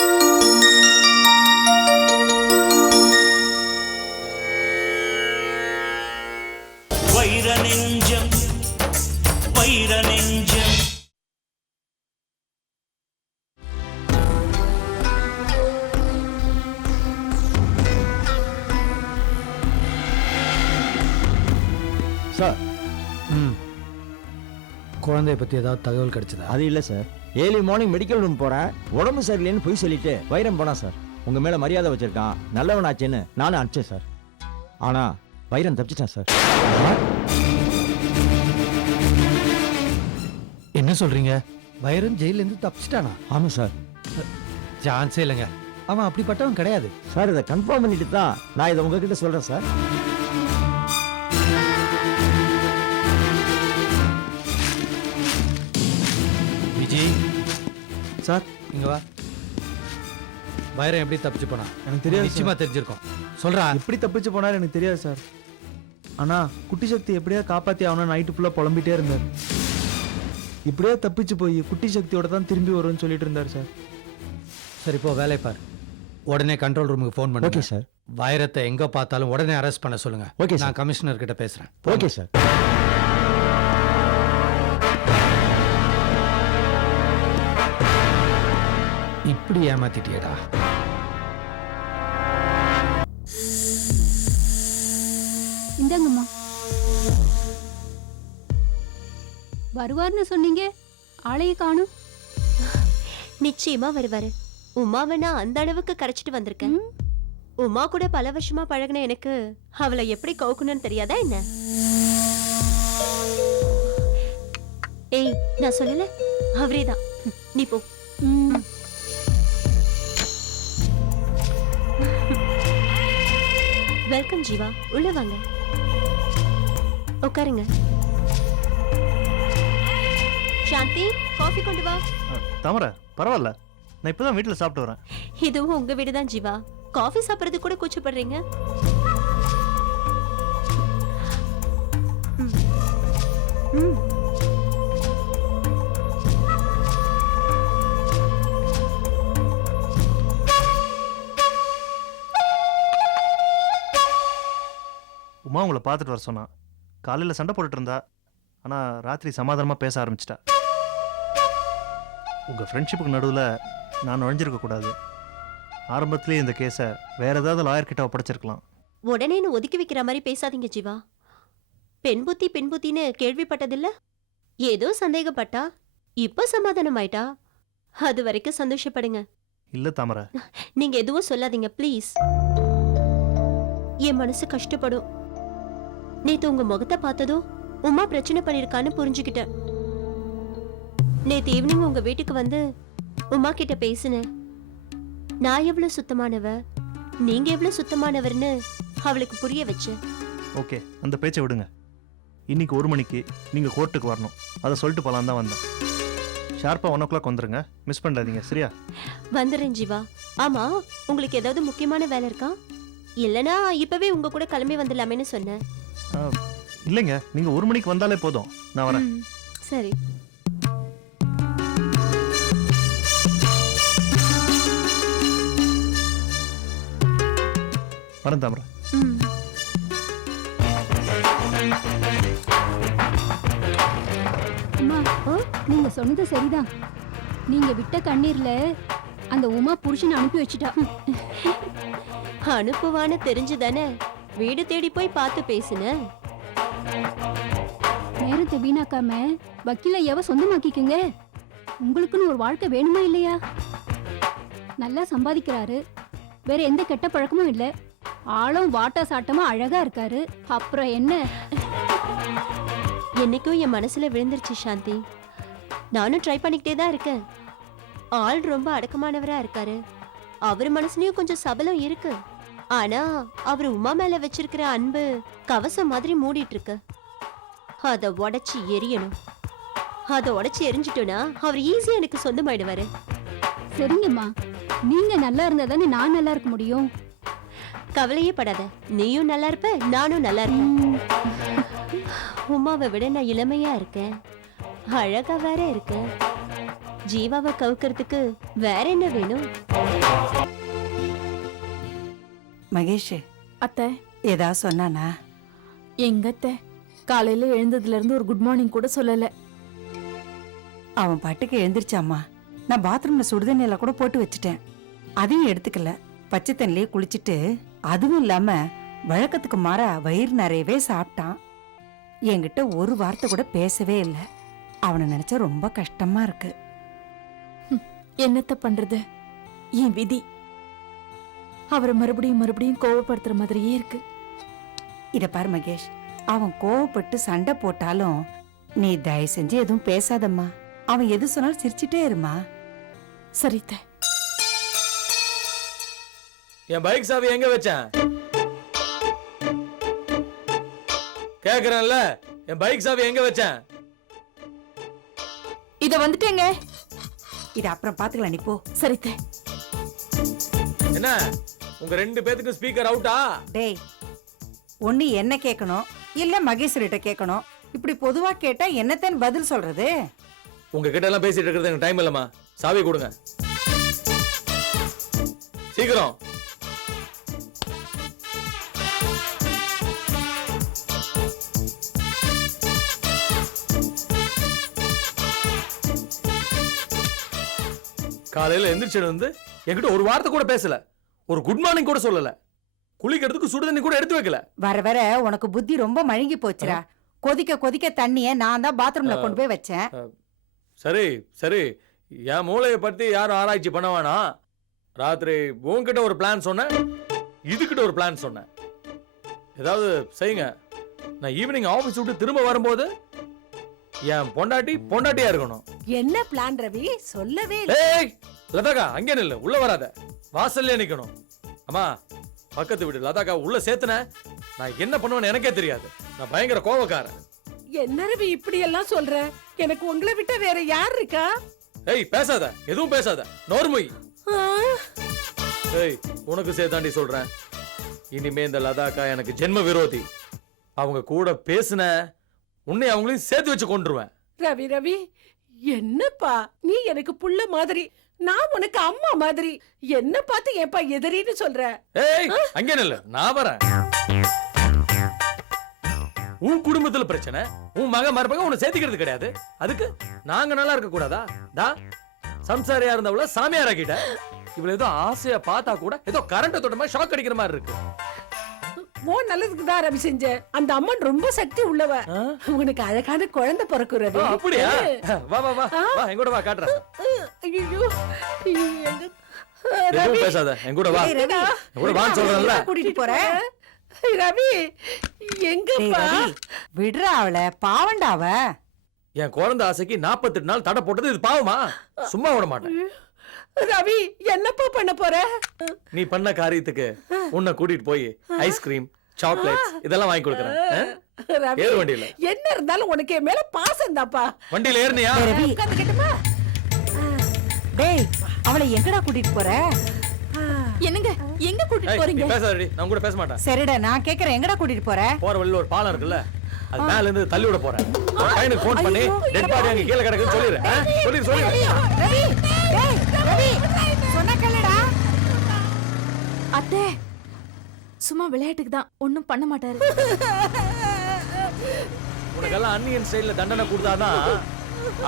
うん。பற்றி ஏதாவது தகவல் கிடைச்சதா? அது இல்லை sir early morning medical room போகிறேன் உடம்பு சரியில்லைன்னு போய் சொல்லிட்டு வைரம் போனா சார் உங்கள் மேலே மரியாதை வச்சிருக்கான். நல்லவனாச்சேன்னு நானும் அனுப்பிச்சேன் சார் ஆனால் வைரம் தப்பிச்சிட்டான் சார் என்ன சொல்றீங்க? வைரன் ஜெயிலேருந்து தப்பிச்சிட்டானா? ஆமாம் சார் சான்ஸே இல்லைங்க. அவன் அப்படிப்பட்டவன் கிடையாது. சார் இதை கன்ஃபார்ம் பண்ணிட்டு தான் நான் இதை உங்ககிட்ட சொல்கிறேன் சார் சார் இங்க வா. வைரம் எப்படி தப்பிச்சு போனா எனக்கு தெரியாது நிச்சயமா தெரிஞ்சிருக்கும். சொல்றா. எப்படி தப்பிச்சு போனார் எனக்கு தெரியாது சார். ஆனா குட்டி சக்தி எப்படியா காப்பாத்தி ஆகணும் நைட்டு ஃபுல்லா புலம்பிட்டே இருந்தார். இப்படியே தப்பிச்சு போய் குட்டி சக்தியோட தான் திரும்பி வரும்னு சொல்லிட்டு இருந்தார் சார். சரி போ வேலையை பார். உடனே கண்ட்ரோல் ரூமுக்கு ஃபோன் ஓகே பண்ணுங்க. சார். வைரத்தை எங்க பார்த்தாலும் உடனே அரெஸ்ட் பண்ண சொல்லுங்க. sir. நான் கமிஷனர் கிட்ட பேசுறேன். Okay sir. இப்படி ஏமாத்திட்டியடா. இந்தாங்கம்மா. வருவார்னு சொன்னீங்க? ஆளைய காணும். நிச்சயமா வருவாரு. உமாவை நான் அந்த அளவுக்கு கரைச்சிட்டு வந்திருக்கேன். உமா கூட பல வருஷமா பழகுன எனக்கு அவளை எப்படி கவுக்கணும்னு தெரியாதா என்ன? ஏய் நான் சொல்லல. அவரேதான் நீ போ. வெல்கம் ஜீவா உள்ள வாங்க. உட்காருங்க. சாந்தி காஃபி கொண்டு வா. தமர பரவாயில்ல. நான் இப்பதான் வீட்டுல சாப்பிட்டு வரேன். இதுவும் உங்க வீடு தான் ஜீவா காஃபி சாப்பிடுறது கூட கூச்சப்படுறீங்க. ம். ம். உமா உங்களை பார்த்துட்டு வர சொன்னா காலையில சண்டை போட்டுட்டு இருந்தா ஆனா ராத்திரி சமாதானமா பேச ஆரம்பிச்சிட்டா. உங்க ஃப்ரெண்ட்ஷிப்புக்கு நடுவுல நான் நுழைஞ்சிருக்க கூடாது. ஆரம்பத்திலேயே இந்த கேஸை வேற ஏதாவது லாயர் கிட்ட ஒப்படைச்சிருக்கலாம். உடனே ஒதுக்கி வைக்கிற மாதிரி பேசாதீங்க ஜீவா. பெண் புத்தி பெண் புத்தின்னு கேள்விப்பட்டதில்ல? ஏதோ சந்தேகப்பட்டா? இப்ப சமாதானம் ஆயிட்டா அது வரைக்கும் சந்தோஷப்படுங்க. இல்ல தாமரை. நீங்க எதுவும் சொல்லாதீங்க ப்ளீஸ் என் மனசு கஷ்டப்படும். நேத்து உங்க முகத்தை பார்த்ததும் உமா பிரச்சனை பண்ணிருக்கான்னு புரிஞ்சுக்கிட்டேன். நேத்து ஈவினிங் உங்க வீட்டுக்கு வந்து உமா கிட்ட பேசினேன். நான் எவ்வளவு சுத்தமானவ நீங்க எவ்வளவு சுத்தமானவர்னு அவளுக்கு புரிய வச்சேன். ஓகே அந்த பேச்சை விடுங்க. இன்னைக்கு ஒரு மணிக்கு நீங்க கோர்ட்டுக்கு வரணும். அதை சொல்லிட்டு போலாம் தான் வந்தேன். ஷார்ப்பா ஒன் ஓ கிளாக் வந்துருங்க. மிஸ் பண்ணாதீங்க சரியா? வந்துடுறேன் ஜீவா. ஆமா உங்களுக்கு ஏதாவது முக்கியமான வேலை இருக்கா? இல்லனா இப்பவே உங்க கூட கிளம்பி வந்துடலாமேன்னு சொன்னேன். இல்லைங்க. நீங்க ஒரு மணிக்கு வந்தாலே போதும். நான் வரேன். ம், சரி. வரேன் தாமரை. ம். அம்மா நீங்க சொன்னது சரிதான். நீங்க விட்ட கண்ணீர்ல அந்த உமா புருஷனை அனுப்பி வச்சுட்டா. அனுப்புவான்னு தெரிஞ்சுதானே? வீடு தேடி போய் பார்த்து பேசுனேன். நேரத்தை வீணாக்காம வக்கீல எவ சொந்தமாக்கிக்குங்க? உங்களுக்குன்னு ஒரு வாழ்க்கை வேணுமா இல்லையா? நல்லா சம்பாதிக்கிறாரு. வேற எந்த கெட்ட பழக்கமும் இல்ல. ஆளும் வாட்டா சாட்டமா அழகா இருக்காரு. அப்புறம் என்ன? என்னைக்கும் என் மனசுல விழுந்துருச்சு சாந்தி. நானும் ட்ரை பண்ணிக்கிட்டே தான் இருக்கேன். ஆள் ரொம்ப அடக்கமானவரா இருக்காரு. அவர் மனசுலயும் கொஞ்சம் சபலம் இருக்கு. ஆனா அவர் உமா மேல வச்சிருக்கிற அன்பு கவசம் மாதிரி மூடிட்டு இருக்கு அத உடைச்சு எரியணும். அத உடைச்சு எரிஞ்சிட்டோன்னா அவர் ஈஸியா எனக்கு சொந்தமாயிடுவாரு. சரிங்கம்மா. நீங்க நல்லா இருந்தா தானே நான் நல்லா இருக்க முடியும்? கவலையே படாத. நீயும் நல்லா இருப்ப நானும் நல்லா இருப்பேன் உமாவை விட நான் இளமையா இருக்கேன். அழகா வேற இருக்கேன். ஜீவாவை கவுக்கிறதுக்கு வேற என்ன வேணும்? மகேஷ். அத்தை. ஏதாவது சொன்னானா? எங்க அத்தை காலையில எழுந்ததுல இருந்து ஒரு குட் மார்னிங் கூட சொல்லல. அவன் பாட்டுக்கு எழுந்திருச்சாம்மா. நான் பாத்ரூம்ல சுடுதண்ணியில கூட போட்டு வச்சுட்டேன். அதையும் எடுத்துக்கல. பச்சை தண்ணிலே குளிச்சுட்டு அதுவும் இல்லாம வழக்கத்துக்கு மாறா வயிறு நிறையவே சாப்பிட்டான். என்கிட்ட ஒரு வார்த்தை கூட பேசவே இல்லை. அவனை நினைச்சா ரொம்ப கஷ்டமா இருக்கு. என்னத்த பண்றது? என் விதி. அவரை மறுபடியும் மறுபடியும் கோவப்படுத்துற மாதிரியே இருக்கு. இத பாரு மகேஷ் அவன் கோவப்பட்டு சண்டை போட்டாலும் நீ தயவு செஞ்சு எதுவும் பேசாதம்மா. அவன் எது சொன்னாலும் சிரிச்சிட்டே இருமா. சரித்த. என் பைக் சாவி எங்க வச்சேன்? கேக்குறேன்ல என் பைக் சாவி எங்க வச்சேன்? இத வந்துட்டேங்க. இது அப்புறம் பாத்துக்கலாம் நீ போ. சரித்த. என்ன? உங்க ரெண்டு பேத்துக்கும் ஸ்பீக்கர் அவுட்டா டேய் ஒண்ணு என்ன கேட்கணும் இல்ல மகேஸ்வரிட்ட கேட்கணும் இப்படி பொதுவா கேட்டா என்னத்தன்னு பதில் சொல்றது? உங்க கிட்ட எல்லாம் பேசிட்டு இருக்கிறது எனக்கு டைம் இல்லம்மா. சாவி கொடுங்க. சீக்கிரம். காலையில எந்திரிச்சிட்டு வந்து என்கிட்ட ஒரு வார்த்தை கூட பேசல. ஒரு குட் மார்னிங் கூட சொல்லல. குளிக்கிறதுக்கு சுடுதண்ணி கூட எடுத்து வைக்கல. வர வர உனக்கு புத்தி ரொம்ப மழுங்கி போச்சுடா. கொதிக்க கொதிக்க தண்ணிய நான் தான் பாத்ரூம்ல கொண்டு போய் வச்சேன். சரி சரி. என் மூளையை பத்தி யாரும் ஆராய்ச்சி பண்ண வேணாம். ராத்திரி உன்கிட்ட ஒரு பிளான் சொன்னேன் இதுகிட்ட ஒரு பிளான் சொன்னேன். ஏதாவது செய்யுங்க. நான் ஈவினிங் ஆபீஸ் விட்டு திரும்ப வரும்போது என் பொண்டாட்டி பொண்டாட்டியா இருக்கணும். என்ன பிளான் ரவி? சொல்லவே ஏய் லதாக்கா அங்கே நில்லு. உள்ள வராத. வாசல்லே நிக்கணும். அம்மா பக்கத்து வீடு. லதாக்கா உள்ள சேர்த்துன. நான் என்ன பண்ணுவேன்னு எனக்கே தெரியாது. நான் பயங்கர கோவக்காரன். என்ன ரவி இப்படி எல்லாம் சொல்ற? எனக்கு உங்களை விட்ட வேற யார் இருக்கா? ஏய் பேசாத. எதுவும் பேசாத. நோர்முய் ஏய் உனக்கு சேர்த்தாண்டி சொல்றேன். இனிமே இந்த லதாக்கா எனக்கு ஜென்ம விரோதி. அவங்க கூட பேசுன உன்னை அவங்களையும் சேர்த்து வச்சு கொண்டுருவேன் ரவி ரவி என்னப்பா? நீ எனக்கு புள்ள மாதிரி. நான் உனக்கு அம்மா மாதிரி. என்ன பார்த்து ஏப்பா எதிரின்னு சொல்ற? ஏய் அங்கே நில்லு நான் வரேன். உன் குடும்பத்துல பிரச்சனை உன் மக மருமக உன்னை சேர்த்துக்கிறது கிடையாது. அதுக்கு நாங்க நல்லா இருக்க கூடாதா? டா சம்சாரியா இருந்தவள சாமியார் ஆக்கிட்ட இவள ஏதோ ஆசையா பார்த்தா கூட ஏதோ கரண்ட் தொட்ட மாதிரி ஷாக் அடிக்கிற மாதிரி இருக்கு. ஓ நல்லதுக்கு தான் ரவி செஞ்ச. அந்த அம்மன் ரொம்ப சக்தி உள்ளவ? உனக்கு அழகான குழந்தை ரவி அப்படியா? வா வா வா. வா என் கூட வா காட்டுறேன். ஐயோ எங்க- எதுவும் ரவி. பேசாத என் கூட வா. என் கூட வான்னு சொல்றேன்ல. கூட்டிட்டு போற ரவி எங்கப்பா? விடுறா அவள. பாவண்டா அவ. என் குழந்தை ஆசைக்கு 48 நாள் தடை போட்டது இது பாவமா? சும்மா விட மாட்டேன். ரவி என்னப்பா பண்ண போற? நீ பண்ண காரியத்துக்கு உன்னை கூட்டிட்டு போய் ஐஸ்கிரீம் சாக்லேட்ஸ் இதெல்லாம் வாங்கி கொடுக்குறேன். ஏறு வண்டியில. என்ன இருந்தாலும் உனக்கு என் மேல பாசம் தாப்பா வண்டியில ஏறினியா? ரவி. உட்காந்துக்கிட்டுமா டேய் அவளை எங்கடா கூட்டிட்டு போற? என்னங்க எங்க கூட்டிட்டு போறீங்க? பேசாதடி நான் கூட பேச மாட்டேன். சரிடா நான் கேக்குறேன் எங்கடா கூட்டிட்டு போற? போற வழியில ஒரு பாலம் இருக்குல்ல? அது மேல இருந்து தள்ளி விட போறேன். பையனுக்கு ஃபோன் பண்ணி டெட் பாடி அங்க கீழே கிடக்குன்னு சொல்லிடு. ஆ? சொல்லிடு சொல்லிடு ரவி டேய் ரவி சொன்னா கேளுடா. அத்தை சும்மா விளையாட்டுக்கு தான் ஒண்ணும் பண்ண மாட்டாரு. உனக்கெல்லாம் அன்னியன் ஸ்டைல்ல தண்டனை கொடுத்தாதான்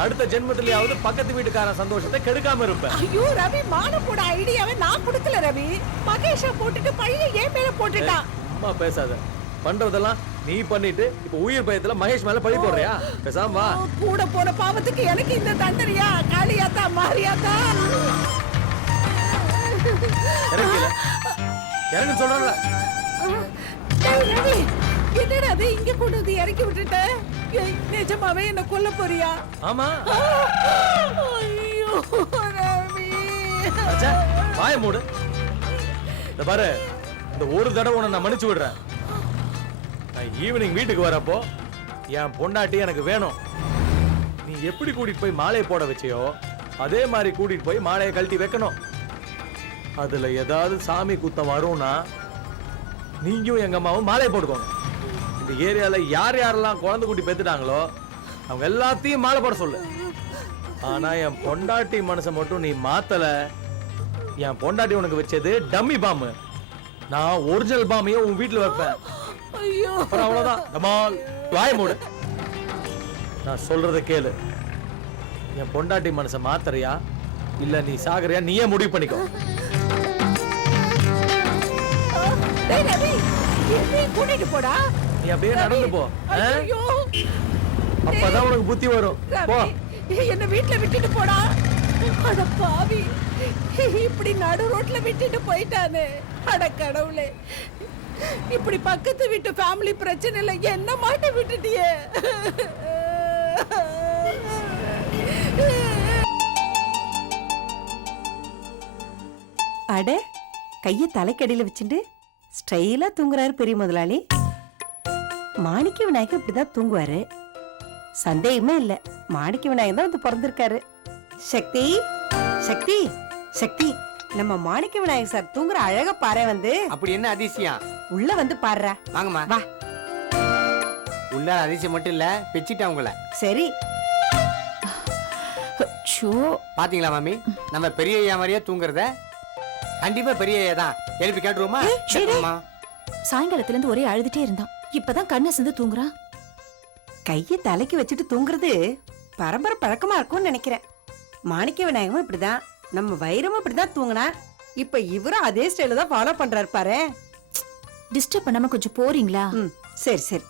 அடுத்த ஜென்மத்திலேயாவது பக்கத்து வீட்டுக்காரன் சந்தோஷத்தை கெடுக்காம இருப்பேன் ஐயோ ரவி மானப்போட ஐடியாவை நான் கொடுக்கல ரவி. மகேஷ போட்டுட்டு பழைய ஏன் மேல போட்டுட்டான்? சும்மா பேசாத. பண்றதெல்லாம் நீ பண்ணிட்டு இப்ப உயிர் பயத்துல மகேஷ் மேல பழி போடுறியா? பேசாம வா. கூட போன பாவத்துக்கு எனக்கு இந்த தண்டனையா? காளியாத்தா மாரியாத்தா? இறங்கல. இறங்கு சொல்றல என்னடா அது இங்க கொண்டு வந்து இறக்கி விட்டுட்ட? நிஜமாவே என்ன கொல்ல போறியா? ஆமா. ஐயோ ரவி. வாய மூடு. இந்த பாரு இந்த ஒரு தடவை உன்னை நான் மன்னிச்சு விடுறேன். ஈவினிங் வீட்டுக்கு வரப்போ என் பொண்டாட்டி எனக்கு வேணும். நீ எப்படி கூட்டிட்டு போய் மாலையை போட வச்சியோ அதே மாதிரி கூட்டிட்டு போய் மாலையை கழட்டி வைக்கணும். அதுல ஏதாவது சாமி குத்தம் வரும்னா நீங்களும் எங்க அம்மாவும் மாலையை போட்டுக்கோங்க. இந்த ஏரியால யார் யாரெல்லாம் குழந்தை குட்டி பெத்துட்டாங்களோ அவங்க எல்லாத்தையும் மாலை போட சொல்லு. ஆனா என் பொண்டாட்டி மனசை மட்டும் நீ மாத்தல. என் பொண்டாட்டி உனக்கு வச்சது டம்மி பாம்பு. நான் ஒரிஜினல் பாம்பையும் உன் வீட்டில் வைப்பேன். அப்புறம் அவ்வளவுதான். டமால் வாய மூடு. நான் சொல்றத கேளு. என் பொண்டாட்டி மனசை மாத்தறியா? இல்ல நீ சாகுறியா? நீயே முடிவு பண்ணிக்கோ. கூட்டிட்டு போடா. நீ அப்படியே நடந்து போ. அப்பதான் உனக்கு புத்தி வரும். போ. என்ன வீட்ல விட்டுட்டு போடா. அட பாவி. இப்படி நடு ரோட்ல விட்டுட்டு போயிட்டானே. அட கடவுளே. இப்படி பக்கத்து வீட்டு ஃபேமிலி பிரச்சனைல என்ன மாட்ட விட்டுட்டியே? அட கைய தலைக்கடியில வச்சுட்டு ஸ்டைலா தூங்குறாரு பெரிய முதலாளி. மாணிக்க விநாயகர் இப்படிதான் தூங்குவாரு. சந்தேகமே இல்ல. மாணிக்க விநாயகர் தான் வந்து பிறந்திருக்காரு. சக்தி சக்தி சக்தி. நம்ம மாணிக்க விநாயகர் சார் தூங்குற அழக பாரு வந்து. அப்படி என்ன அதிசயம்? உள்ள வந்து பாருடா வாங்கம்மா. வா. உள்ள அதிசயம் மட்டும் இல்ல பிச்சிட்டேன் உங்களை. சரி. ஷோ பாத்தீங்களா மாமி? நம்ம பெரிய ஐயா மாதிரியே தூங்குறத? கண்டிப்பா பெரிய ஐயா தான். எழுப்பி கேட்டுருவோமா? அம்மா. சாயங்காலத்துல இருந்து ஒரே அழுதுட்டே இருந்தான். இப்பதான் கண்ணை சிந்து தூங்குறான் கைய தலைக்கு வச்சுட்டு தூங்குறது பரம்பரை பழக்கமா இருக்கும்னு நினைக்கிறேன். மாணிக்க விநாயகமும் இப்படிதான். நம்ம வைரமும் இப்படிதான் தூங்குனா இப்ப இவரும் அதே ஸ்டைல தான் ஃபாலோ பண்றாரு பாரு டிஸ்டர்ப் பண்ணாம கொஞ்சம் போறீங்களா? ம் சரி சரி.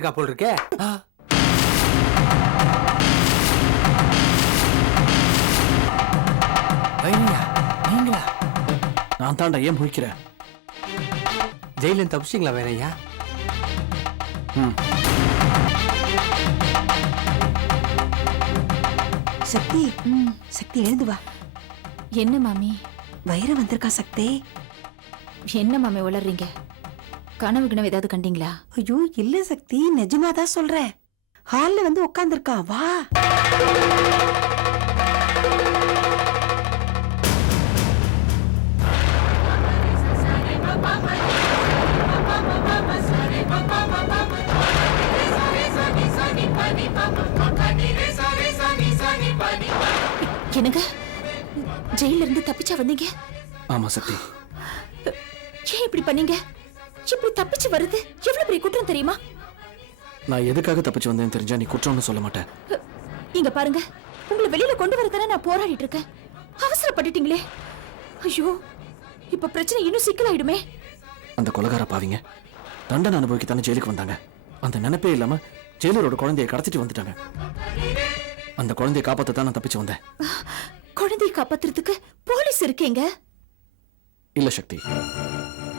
வந்திருக்கா போல் இருக்கே? நீங்களா? நான் தாண்டா ஏன் முழிக்கிறேன்? ஜெயில தப்பிச்சிங்களா வேணையா சக்தி சக்தி எழுந்து வா. என்ன மாமி? வைரம் வந்திருக்கா சக்தி? என்ன மாமி உளறீங்க? கனவு கிணவு ஏதாவது கண்டீங்களா? ஐயோ இல்ல சக்தி. நிஜமாதான் சொல்றேன். ஹால்ல வந்து உட்கார்ந்திருக்கான் வா. என்னங்க? ஜெயில இருந்து தப்பிச்சா வந்தீங்க? ஆமா சக்தி. ஏன் இப்படி பண்ணீங்க? இப்படி தப்பிச்சு வருது. எவ்வளவு பெரிய குற்றம் தெரியுமா? நான் எதுக்காக தப்பிச்சு வந்தேன்னு தெரிஞ்சா நீ குற்றம்னு சொல்ல மாட்டேன். இங்க பாருங்க. உங்களை வெளியில கொண்டு வரதானே நான் போராடிட்டு இருக்கேன். அவசரப்பட்டுட்டீங்களே. ஐயோ இப்ப பிரச்சனை இன்னும் சிக்கலாயிடுமே. அந்த கொலகார பாவிங்க தண்டனை அனுபவிக்கத்தானே ஜெயிலுக்கு வந்தாங்க. அந்த நினைப்பே இல்லாம ஜெயிலரோட குழந்தையை கடத்திட்டு வந்துட்டாங்க. அந்த குழந்தையை காப்பாத்த தான் நான் தப்பிச்சு வந்தேன். குழந்தையை காப்பாத்துறதுக்கு போலீஸ் இருக்கேங்க? இல்ல சக்தி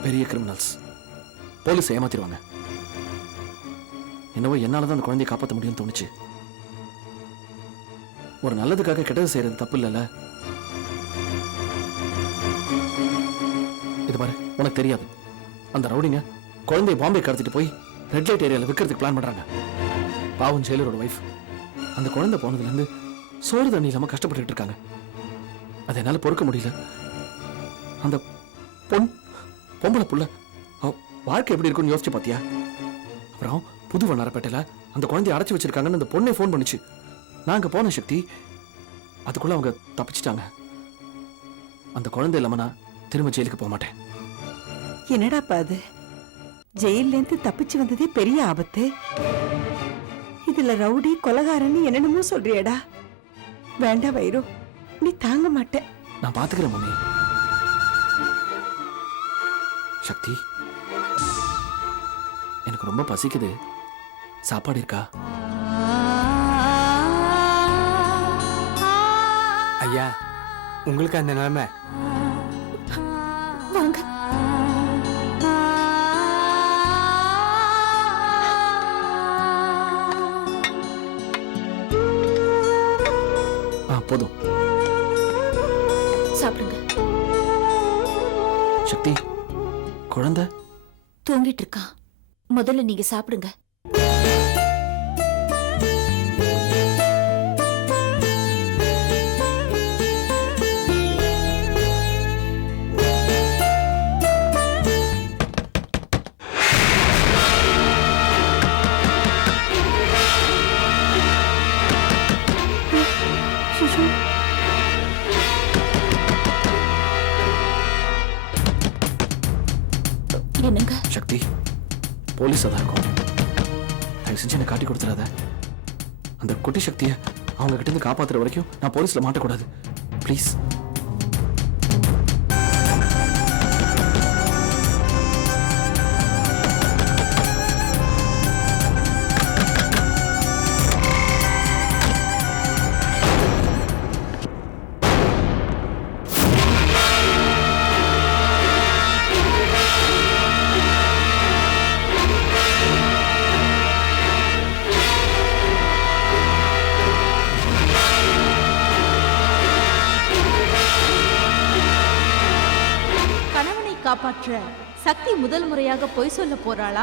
பெரிய கிரிமினல்ஸ் போலீஸ் ஏமாத்திடுவாங்க. என்னவோ என்னால் தான் அந்த குழந்தையை காப்பாற்ற முடியும்னு தோணுச்சு. ஒரு நல்லதுக்காக கெட்டது செய்யறது தப்பு இல்லைல்ல? இது பாரு உனக்கு தெரியாது. அந்த ரவுடிங்க குழந்தைய பாம்பே கடத்திட்டு போய் ரெட் லைட் ஏரியால விற்கிறதுக்கு பிளான் பண்றாங்க. பாவம் ஜெயிலரோட ஒய்ஃப் அந்த குழந்தை போனதுல இருந்து சோறு தண்ணி இல்லாம கஷ்டப்பட்டுட்டு இருக்காங்க. அதை என்னால பொறுக்க முடியல. அந்த பொன் பொம்பளை புள்ள வாழ்க்கை எப்படி இருக்கும்னு யோசிச்சு பாத்தியா? அப்புறம் புது வண்ணாரப்பேட்டையில அந்த குழந்தைய அடைச்சி வச்சிருக்காங்கன்னு அந்த பொண்ணே ஃபோன் பண்ணுச்சு. நாங்க போன சக்தி. அதுக்குள்ள அவங்க தப்பிச்சிட்டாங்க. அந்த குழந்தை இல்லாம நான் திரும்ப ஜெயிலுக்கு போக மாட்டேன். என்னடாப்பா அது? ஜெயில்ல இருந்து தப்பிச்சு வந்ததே பெரிய ஆபத்து. இதுல ரவுடி கொலகாரன்னு என்னென்னமோ சொல்றியடா. வேண்டாம் வைரோ நீ தாங்க மாட்ட. நான் பாத்துக்கிறேன் மம்மி. சக்தி எனக்கு ரொம்ப பசிக்குது. சாப்பாடு இருக்கா? ஐயா உங்களுக்கு அந்த நிலைமை? வாங்க. போதும். சாப்பிடுங்க. சக்தி குழந்தை? தூங்கிட்டு இருக்கான் முதல்ல நீங்க சாப்பிடுங்க. போலீஸ் தான் இருக்கும். தயவு செஞ்சு என்னை காட்டி கொடுத்துடாத அந்த குட்டி சக்தியை அவங்க கிட்ட இருந்து காப்பாத்துற வரைக்கும் நான் போலீஸ்ல மாட்டக்கூடாது. ப்ளீஸ் மாற்ற சக்தி முதல் முறையாக பொய் சொல்ல போறாளா?